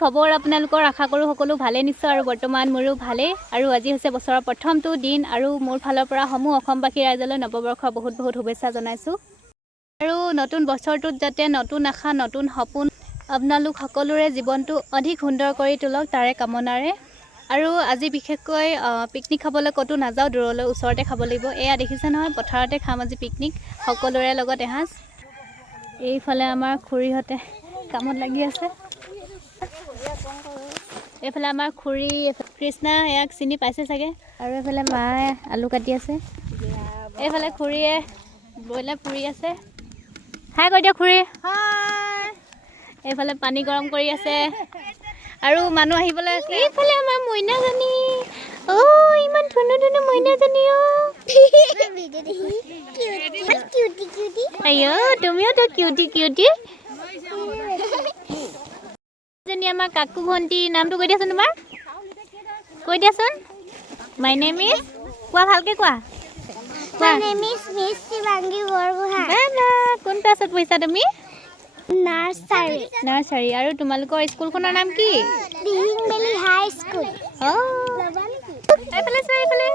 খবৰ আপোনালোকৰ আশা কৰোঁ সকলো ভালে নিশ্চয় আৰু বৰ্তমান মোৰো ভালেই আৰু আজি হৈছে বছৰৰ প্ৰথমটো দিন আৰু মোৰ ফালৰ পৰা সমূহ অসমবাসী ৰাইজলৈ নৱবৰ্ষৰ বহুত বহুত শুভেচ্ছা জনাইছোঁ আৰু নতুন বছৰটোত যাতে নতুন আশা নতুন সপোন আপোনালোক সকলোৰে জীৱনটো অধিক সুন্দৰ কৰি তোলক তাৰে কামনাৰে আৰু আজি বিশেষকৈ পিকনিক খাবলৈ ক'তো নাযাওঁ দূৰলৈ ওচৰতে খাব লাগিব এয়া দেখিছে নহয় পথাৰতে খাম আজি পিকনিক সকলোৰে লগত এসাঁজ এইফালে আমাৰ খুৰীহঁতে কামত লাগি আছে এইফালে আমাৰ খুৰী কৃষ্ণা ইয়াক চিনি পাইছে চাগে আৰু এইফালে মায়ে আলু কাটি আছে এইফালে খুৰীয়ে ব্ৰইলাৰ পুৰি আছে হাই কৈ দিয়ক খুৰী হাই এইফালে পানী গৰম কৰি আছে আৰু মানুহ আহিবলৈ আছে এইফালে আমাৰ মইনাজনী অ ইমান ধুনীয়া ধুনীয়া মইনাজনী অ আইও তুমিও তো কিউটি কিউটি জনী আমাৰ কাকু ভণ্টি নামটো কৈ দিয়াচোন তোমাৰ কৈ দিয়াচোন মাই নেম ইজ কোৱা ভালকে কোৱা My name is Miss Shivangi Borgohain. বাবা কোন ক্লাছত পঢ়িছা তুমি Nursery. নাৰ্চাৰী আৰু তোমালোকৰ স্কুলখনৰ নাম কি Dihing Valley High School. অ এইফালে চোৱা এইফালে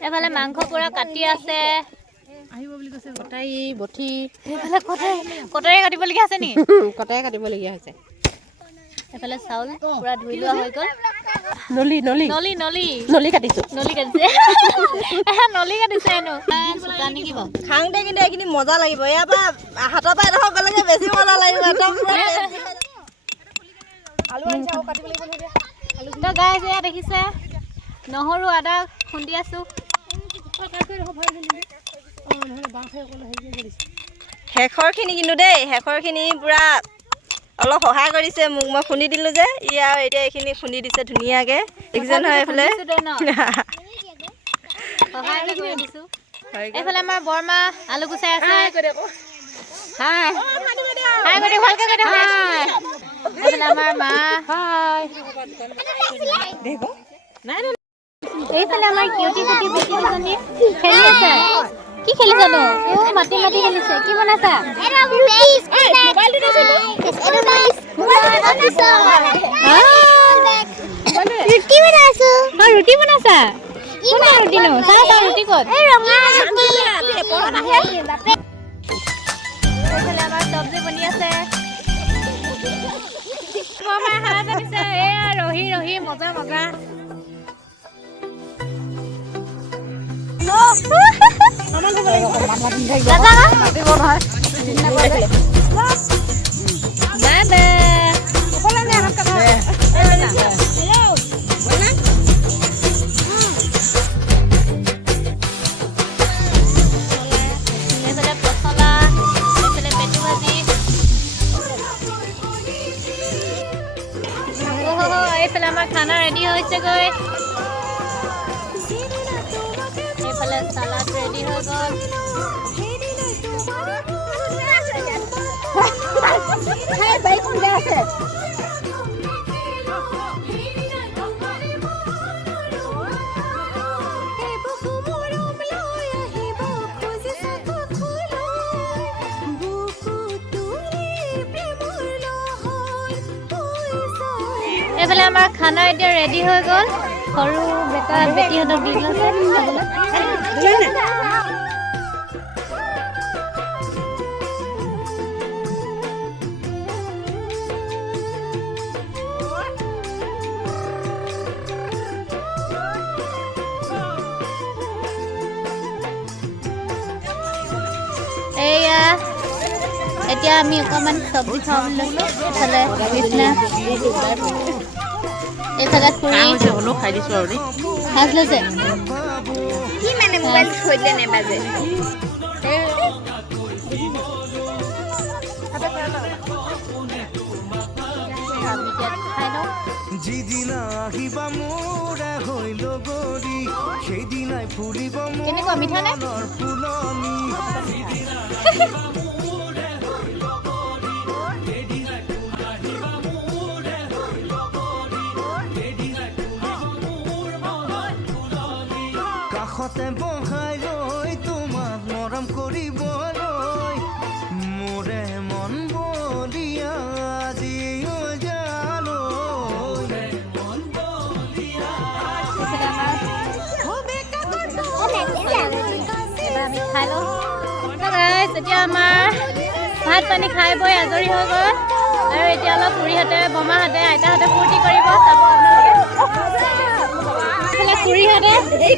এইফালে মাংস পুৰা কাটি আছে আহিব বুলি কৈছে কটাৰী বঠি এইফালে কটাৰে কাটিবলগীয়া আছে নেকি কটাৰে কাটিবলগীয়া হৈছে এইফালে চাউল পুৰা ধুই লোৱা হৈ গ'ল নলি নলি নলি নলি নলি কাটিছো নলি কাটিছে নলি কাটিছে এনো চুকা নেকি বাৰু খাওঁতে কিন্তু এইখিনি মজা লাগিব ইয়াৰ পৰা হাতৰ পৰা এডোখৰ গ'লেগে বেছি মজা লাগিব একদম আলু আনিছে আৰু কাটিব লাগিব তো গাইজ এয়া দেখিছে নহৰু আদা খুন্দি আছো শেষৰখিনি কিন্তু দেই শেষৰখিনি পুৰা অলপ সহায় কৰিছে মোক মই খুন্দি দিলোঁ যে ই আৰু এতিয়া এইখিনি খুন্দি দিছে ধুনীয়াকৈ দেখিছে নহয় এইফালে এইফালে আমাৰ বৰমা আলু গুচাই আছে হাই হাই কৈ দিয়ক ভালকৈ কৈ দিয়ক হাই এইফালে আমাৰ মা হাই এইফালে আমাৰ কিউটি কুটি বেটি দুজনী খেলি আছে কি খেলিছানো মাটি মাটি খেলিছে কি বনাইছা Ruti banasu. ৰুটি বনাইছা কোনে ৰুটি নো চাওঁ চাওঁ ৰুটি ক'ত এইফালে আমাৰ চব্জি বনি আছে মামাই হাত আনিছে এয়া ৰহি ৰহি মজা মজা এইফালে আমাৰ খানা ৰেডি হৈছেগৈ এইফালে চালাড ৰেডি হৈ গ'ল এইফালে আমাৰ খানা এতিয়া ৰেডি হৈ গ'ল সৰু বেটা বেটিহঁতক দি লৈছে এয়া এতিয়া আমি অকণমান চব্জি খাওঁ বুলি লৈছোঁ এইফালে কৃষ্ণা এইফালে খুৰী খাই দিছোঁ আৰু সাজ লৈছে কি মানে মোবাইল থৈ দিলে নেবাজে যিদিনা আহিবা মোৰে হৈল গৰি সেইদিনাই ফুলিব কেনেকুৱা মিঠা নে মনৰ ফুলনি কাষতে বহাই লৈ তোমাক মৰম কৰিবলৈ মোৰে মন বলিয়া আজি জালৈ এবাৰ আমি খাই লওঁ। এতিয়া আমাৰ ভাত পানী খাই বৈ আজৰি হৈ গ'ল আৰু এতিয়া অলপ খুৰীহঁতে বমাহঁতে আইতাহঁতে ফূৰ্তি কৰিব চাব আপোনালোকে। এইফালে খুৰীহঁতে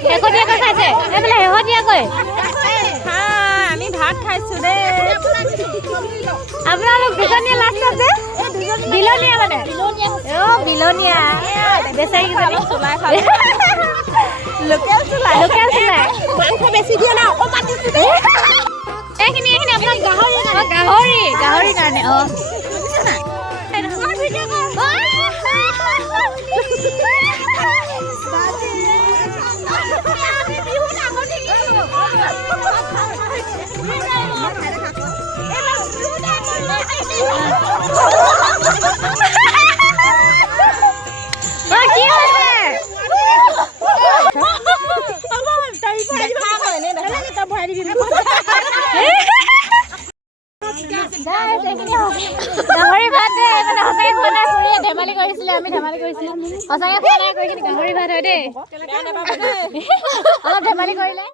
শেহতীয়াকৈ খাইছে, এইফালে শেহতীয়াকৈ আমি ভাত খাইছোঁ দেই। আপোনালোক দুজনীয়ে লাষ্ট আছে, বিলনীয়া মানে বিলনীয়া বেচাৰী চুলাই খালোঁ। লোকেল চুলাই মাংস বেছি দিয়া না অকণমান দিছোঁ দেই। এইখিনি আপোনাৰ গাহৰি কাৰণে গাহৰি ভাত দেই, মানে সঁচাকে খোৱা নাই। খুৰীয়ে ধেমালি কৰিছিলে, আমি ধেমালি কৰিছিলোঁ। সঁচাকে খোৱা নাই, কৈ কিনে গাহৰি ভাত হয় দেই। অলপ ধেমালি কৰিলে।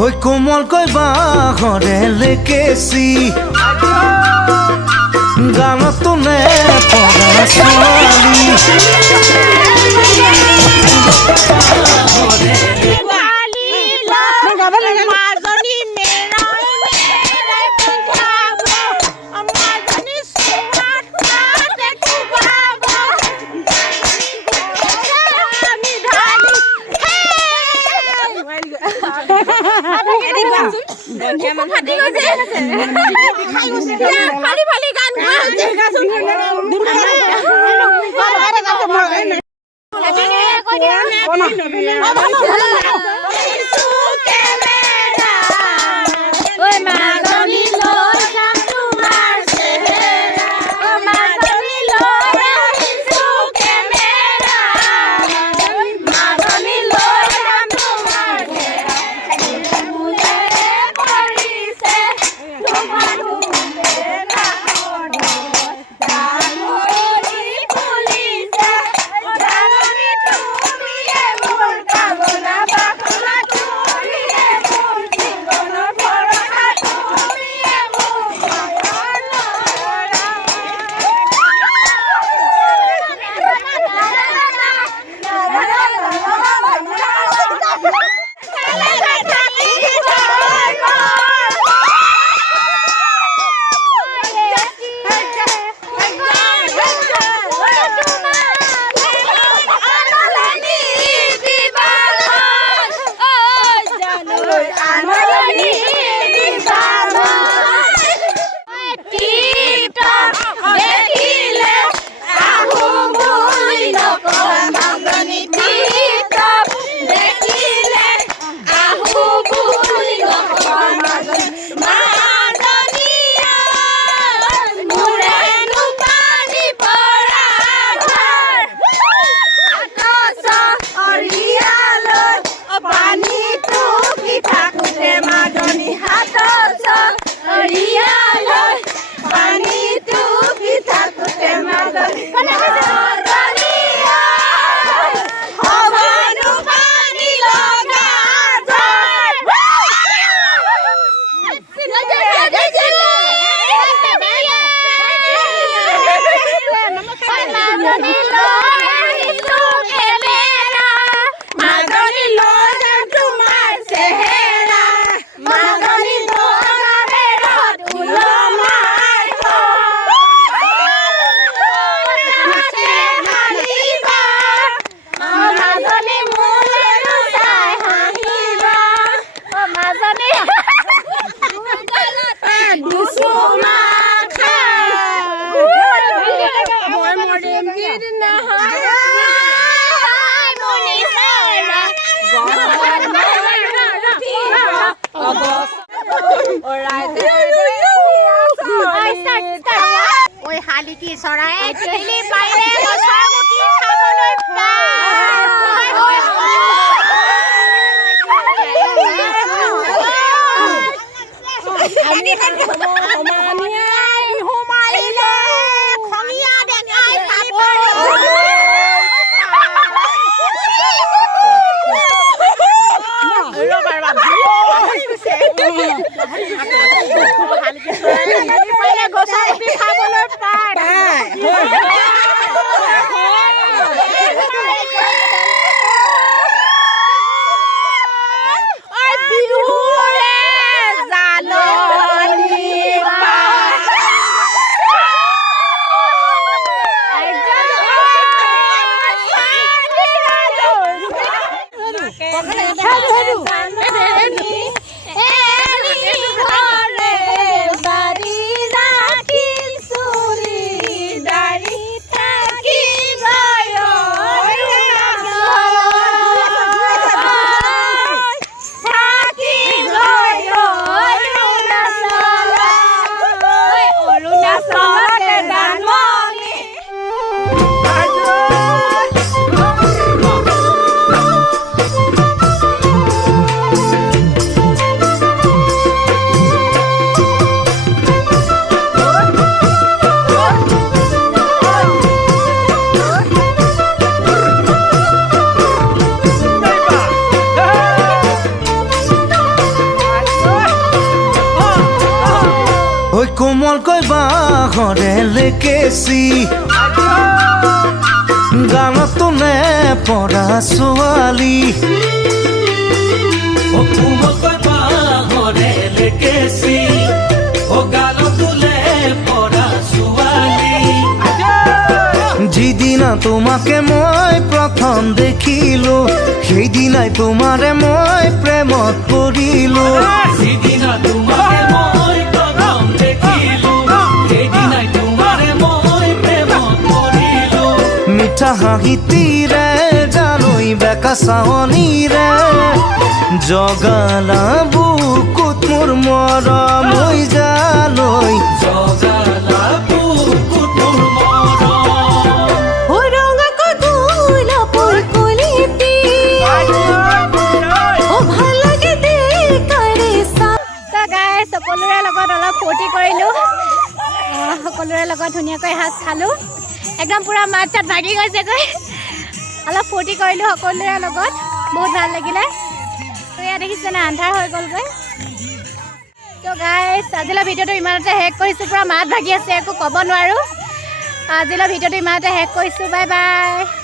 ঐ কোমলকৈ বাঁহৰে লেকেচি গানতো নে পৰা ছোৱালী ঐ শালিকি চৰাই তেলি পাৰিলে গছৰ গুটি খাবলৈ ঐ কোমলকৈ বাঁহৰে লেকেচি গানত তোলে পৰা ছোৱালী কোমলকৈ বাঁহৰে লেকেচি গানত তোলে পৰা ছোৱালী যিদিনা তোমাকে মই প্ৰথম দেখিলো সেইদিনাই তোমাৰে মই প্ৰেমত পৰিলো যিদিনা তোমাকে মই প্ৰথম দেখিলো সেইদিনাই তোমাৰে মই প্ৰেমত পৰিলো মিঠা হাঁহিতিৰে জানৈ বেকা চাৱনীৰে জগালা বুকুত মোৰ মৰম হৈ জানৈ জগালা বুকুত মোৰ সকলোৰে লগত অলপ ফূৰ্তি কৰিলোঁ সকলোৰে লগত ধুনীয়াকৈ এসাঁজ খালোঁ একদম পূৰা মাত চাত ভাগি গৈছেগৈ অলপ ফূৰ্তি কৰিলোঁ সকলোৰে লগত বহুত ভাল লাগিলে তো এয়া দেখিছে না আন্ধাৰ হৈ গ'লগৈ তো গাইছ আজিলৈ ভিডিঅ'টো ইমানতে শেষ কৰিছোঁ পূৰা মাত ভাগি আছে একো ক'ব নোৱাৰোঁ আজিলৈ ভিডিঅ'টো ইমানতে শেষ কৰিছোঁ বাই বাই